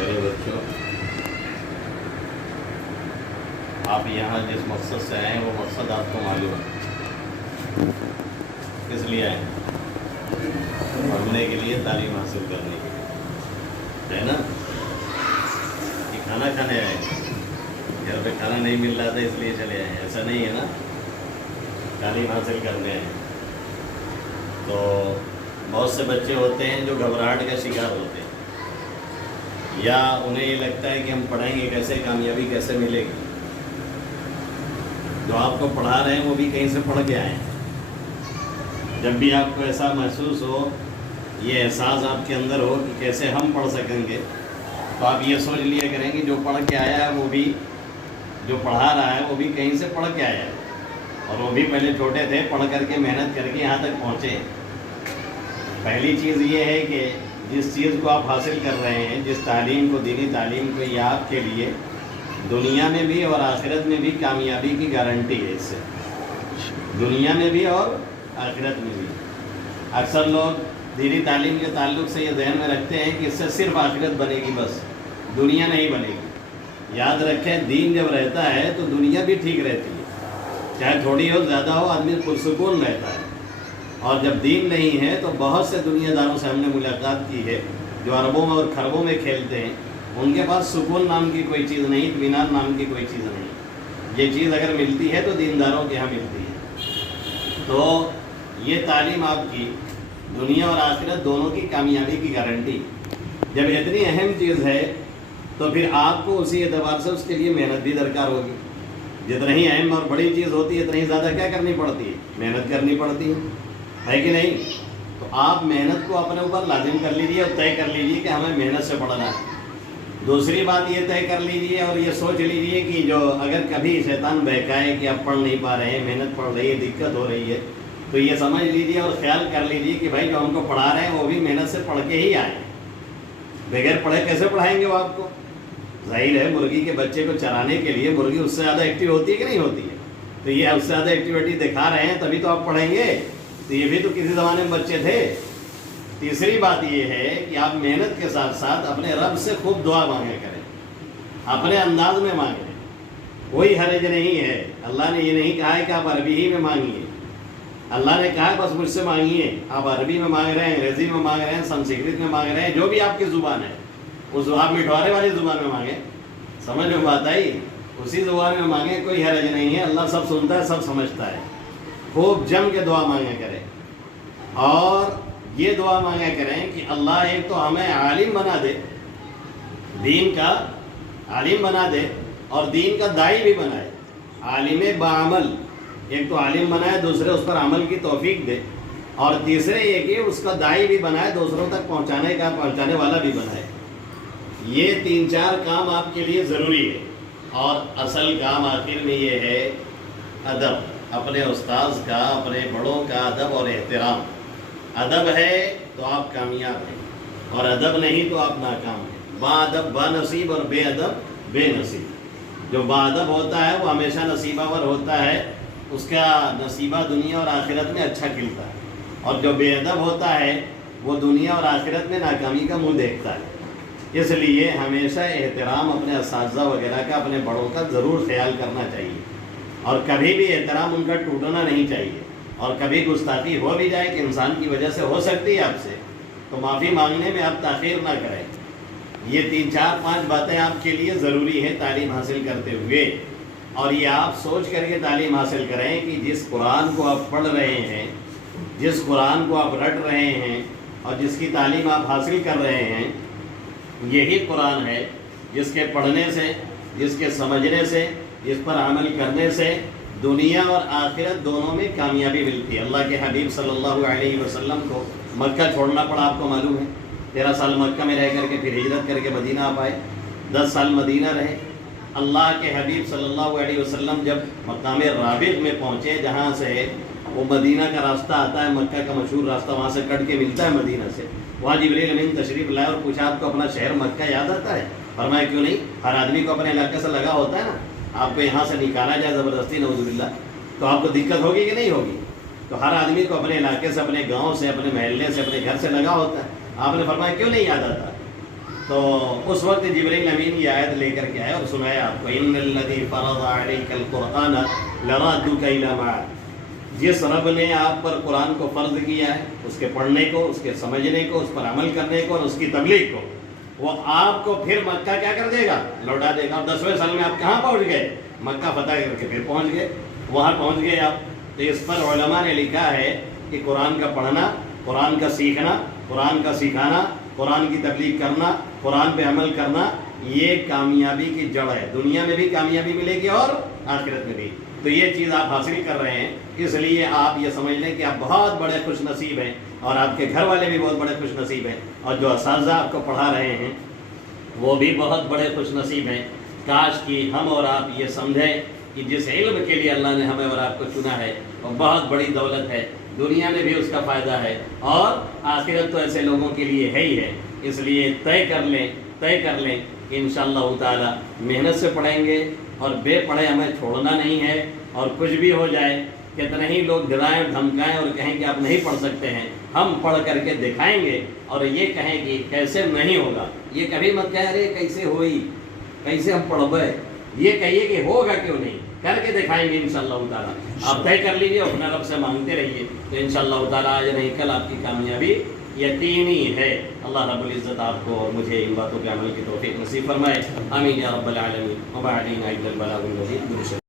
میرے بچوں، آپ یہاں جس مقصد سے آئے ہیں وہ مقصد آپ کو معلوم ہے، کس لیے آئے ہیں؟ پڑھنے کے لیے، تعلیم حاصل کرنے کے لیے، ہے نا؟ کہ کھانا کھانے آئے ہیں، گھر پہ کھانا نہیں مل رہا تھا اس لیے چلے آئے ہیں، ایسا نہیں ہے نا؟ تعلیم حاصل کرنے آئے ہیں۔ تو بہت سے بچے ہوتے ہیں جو گھبراہٹ کا شکار ہوتے ہیں، یا انہیں یہ لگتا ہے کہ ہم پڑھیں گے کیسے، کامیابی کیسے ملے گی۔ جو آپ کو پڑھا رہے ہیں وہ بھی کہیں سے پڑھ کے آئے ہیں۔ جب بھی آپ کو ایسا محسوس ہو، یہ احساس آپ کے اندر ہو کہ کیسے ہم پڑھ سکیں گے، تو آپ یہ سوچ لیا کریں کہ جو پڑھ کے آیا ہے وہ بھی، جو پڑھا رہا ہے وہ بھی کہیں سے پڑھ کے آیا ہے، اور وہ بھی پہلے چھوٹے تھے، پڑھ کر کے محنت کر کے یہاں تک پہنچے۔ پہلی چیز یہ ہے کہ جس چیز کو آپ حاصل کر رہے ہیں، جس تعلیم کو، دینی تعلیم کو، یہ آپ کے لیے دنیا میں بھی اور آخرت میں بھی کامیابی کی گارنٹی ہے۔ اس سے دنیا میں بھی اور آخرت میں بھی۔ اکثر لوگ دینی تعلیم کے تعلق سے یہ ذہن میں رکھتے ہیں کہ اس سے صرف آخرت بنے گی، بس دنیا نہیں بنے گی۔ یاد رکھیں، دین جب رہتا ہے تو دنیا بھی ٹھیک رہتی ہے، چاہے تھوڑی ہو زیادہ ہو، آدمی پرسکون رہتا ہے۔ اور جب دین نہیں ہے تو بہت سے دنیا داروں سے ہم نے ملاقات کی ہے جو اربوں میں اور کھربوں میں کھیلتے ہیں، ان کے پاس سکون نام کی کوئی چیز نہیں، اطمینان نام کی کوئی چیز نہیں۔ یہ چیز اگر ملتی ہے تو دینداروں کے یہاں ملتی ہے۔ تو یہ تعلیم آپ کی دنیا اور آخرت دونوں کی کامیابی کی گارنٹی۔ جب اتنی اہم چیز ہے تو پھر آپ کو اسی اعتبار سے اس کے لیے محنت بھی درکار ہوگی۔ جتنا ہی اہم اور بڑی چیز ہوتی ہے اتنی زیادہ کیا کرنی پڑتی ہے؟ محنت کرنی پڑتی ہے کہ نہیں؟ تو آپ محنت کو اپنے اوپر لازم کر لیجیے اور طے کر لیجیے کہ ہمیں محنت سے پڑھنا ہے۔ دوسری بات یہ طے کر لیجیے اور یہ سوچ لیجیے کہ جو اگر کبھی شیطان بہکائے کہ آپ پڑھ نہیں پا رہے ہیں، محنت پڑھ رہی ہے، دقت ہو رہی ہے، تو یہ سمجھ لیجیے اور خیال کر لیجیے کہ بھائی جو ہم کو پڑھا رہے ہیں وہ بھی محنت سے پڑھ کے ہی آئے ہیں۔ بغیر پڑھے کیسے پڑھائیں گے وہ آپ کو؟ ظاہر ہے، مرغی کے بچے کو چرانے کے لیے مرغی اس سے زیادہ ایکٹیو ہوتی ہے کہ نہیں ہوتی ہے؟ تو یہ اس سے زیادہ ایکٹیویٹی دکھا رہے ہیں تبھی تو آپ پڑھیں گے۔ تو یہ بھی تو کسی زمانے میں بچے تھے۔ تیسری بات یہ ہے کہ آپ محنت کے ساتھ ساتھ اپنے رب سے خوب دعا مانگا کریں، اپنے انداز میں مانگیں، کوئی حرج نہیں ہے۔ اللہ نے یہ نہیں کہا ہے کہ آپ عربی ہی میں مانگیے، اللہ نے کہا ہے بس مجھ سے مانگیے۔ آپ عربی میں مانگ رہے ہیں، انگریزی میں مانگ رہے ہیں، سنسکرت میں مانگ رہے ہیں، جو بھی آپ کی زبان ہے، اس آپ مٹھوارے والی زبان میں مانگیں، سمجھ میں بات آئی؟ اسی زبان میں مانگیں، کوئی حرج نہیں ہے۔ اللہ سب سنتا ہے، سب سمجھتا ہے۔ خوب جم کے دعا مانگا کریں، اور یہ دعا مانگا کریں کہ اللہ ایک تو ہمیں عالم بنا دے، دین کا عالم بنا دے، اور دین کا داعی بھی بنائے، عالم بعمل۔ ایک تو عالم بنائے، دوسرے اس پر عمل کی توفیق دے، اور تیسرے یہ کہ اس کا داعی بھی بنائے، دوسروں تک پہنچانے والا بھی بنائے۔ یہ 3-4 کام آپ کے لیے ضروری ہے، اور اصل کام آخر میں یہ ہے ادب، اپنے استاذ کا، اپنے بڑوں کا ادب اور احترام۔ ادب ہے تو آپ کامیاب ہیں، اور ادب نہیں تو آپ ناکام ہیں۔ با ادب با نصیب اور بے ادب بے نصیب۔ جو با ادب ہوتا ہے وہ ہمیشہ نصیبہ ور ہوتا ہے، اس کا نصیبہ دنیا اور آخرت میں اچھا کھلتا ہے، اور جو بے ادب ہوتا ہے وہ دنیا اور آخرت میں ناکامی کا منہ دیکھتا ہے۔ اس لیے ہمیشہ احترام اپنے اساتذہ وغیرہ کا، اپنے بڑوں کا ضرور خیال کرنا چاہیے، اور کبھی بھی احترام ان کا ٹوٹنا نہیں چاہیے۔ اور کبھی گستاخی ہو بھی جائے کہ انسان کی وجہ سے ہو سکتی ہے آپ سے، تو معافی مانگنے میں آپ تاخیر نہ کریں۔ یہ 3-4-5 باتیں آپ کے لیے ضروری ہیں تعلیم حاصل کرتے ہوئے، اور یہ آپ سوچ کر کے تعلیم حاصل کریں کہ جس قرآن کو آپ پڑھ رہے ہیں، جس قرآن کو آپ رٹ رہے ہیں، اور جس کی تعلیم آپ حاصل کر رہے ہیں، یہی قرآن ہے جس کے پڑھنے سے، جس کے سمجھنے سے، جس پر عمل کرنے سے دنیا اور آخرت دونوں میں کامیابی ملتی ہے۔ اللہ کے حبیب صلی اللہ علیہ وسلم کو مکہ چھوڑنا پڑا، آپ کو معلوم ہے۔ 13 سال مکہ میں رہ کر کے پھر ہجرت کر کے مدینہ آپ آئے، 10 سال مدینہ رہے۔ اللہ کے حبیب صلی اللہ علیہ وسلم جب مقام رابغ میں پہنچے، جہاں سے وہ مدینہ کا راستہ آتا ہے، مکہ کا مشہور راستہ وہاں سے کٹ کے ملتا ہے مدینہ سے، وہاں جبریل امین تشریف لائے اور پوچھا آپ کو اپنا شہر مکہ یاد آتا ہے؟ فرمایا کیوں نہیں، ہر آدمی کو اپنے علاقے سے لگا ہوتا ہے نا، آپ کو یہاں سے نکالا جائے زبردستی نعوذ باللہ تو آپ کو دقت ہوگی کہ نہیں ہوگی؟ تو ہر آدمی کو اپنے علاقے سے، اپنے گاؤں سے، اپنے محلے سے، اپنے گھر سے لگا ہوتا ہے۔ آپ نے فرمایا کیوں نہیں یاد آتا؟ تو اس وقت جبریل امین یہ آیت لے کر کے آئے اور سنایا آپ کو ان الذی فرض علیک القرآن لرادک الی معاد، جس رب نے آپ پر قرآن کو فرض کیا ہے، اس کے پڑھنے کو، اس کے سمجھنے کو، اس پر عمل کرنے کو اور اس کی تبلیغ کو، وہ آپ کو پھر مکہ کیا کر دے گا؟ لوٹا دے گا۔ 10ویں سال میں آپ کہاں پہنچ گئے؟ مکہ فتح کر کے پھر پہنچ گئے، وہاں پہنچ گئے آپ۔ تو اس پر علماء نے لکھا ہے کہ قرآن کا پڑھنا، قرآن کا سیکھنا، قرآن کا سکھانا، قرآن کی تبلیغ کرنا، قرآن پہ عمل کرنا، یہ کامیابی کی جڑ ہے۔ دنیا میں بھی کامیابی ملے گی اور آخرت میں بھی۔ تو یہ چیز آپ حاصل کر رہے ہیں، اس لیے آپ یہ سمجھ لیں کہ آپ بہت بڑے خوش نصیب ہیں، اور آپ کے گھر والے بھی بہت بڑے خوش نصیب ہیں، اور جو اساتذہ آپ کو پڑھا رہے ہیں وہ بھی بہت بڑے خوش نصیب ہیں۔ کاش کہ ہم اور آپ یہ سمجھیں کہ جس علم کے لیے اللہ نے ہمیں اور آپ کو چنا ہے وہ بہت بڑی دولت ہے، دنیا میں بھی اس کا فائدہ ہے اور آخرت تو ایسے لوگوں کے لیے ہے ہی ہے۔ اس لیے طے کر لیں کہ انشاءاللہ تعالی محنت سے پڑھیں گے، اور بے پڑھے ہمیں چھوڑنا نہیں ہے، اور کچھ بھی ہو جائے، کتنے ہی لوگ ڈرائیں دھمکائیں اور کہیں کہ آپ نہیں پڑھ سکتے ہیں، ہم پڑھ کر کے دکھائیں گے اور یہ کہیں کہ کیسے نہیں ہوگا۔ یہ کبھی مت کہہ رہے کیسے ہوئی، کیسے ہم پڑھوے، یہ کہیے کہ ہوگا کیوں نہیں، کر کے دکھائیں گے انشاءاللہ تعالیٰ۔ آپ طے کر لیجیے، اپنا رب سے مانگتے رہیے، تو انشاءاللہ تعالیٰ آج نہیں کل آپ کی کامیابی یقینی ہے۔ اللہ رب العزت آپ کو اور مجھے ان باتوں کے عمل کی توفیق نصیب فرمائے، آمین یا رب العالمین۔ وما علینا الا البلاغ المبین۔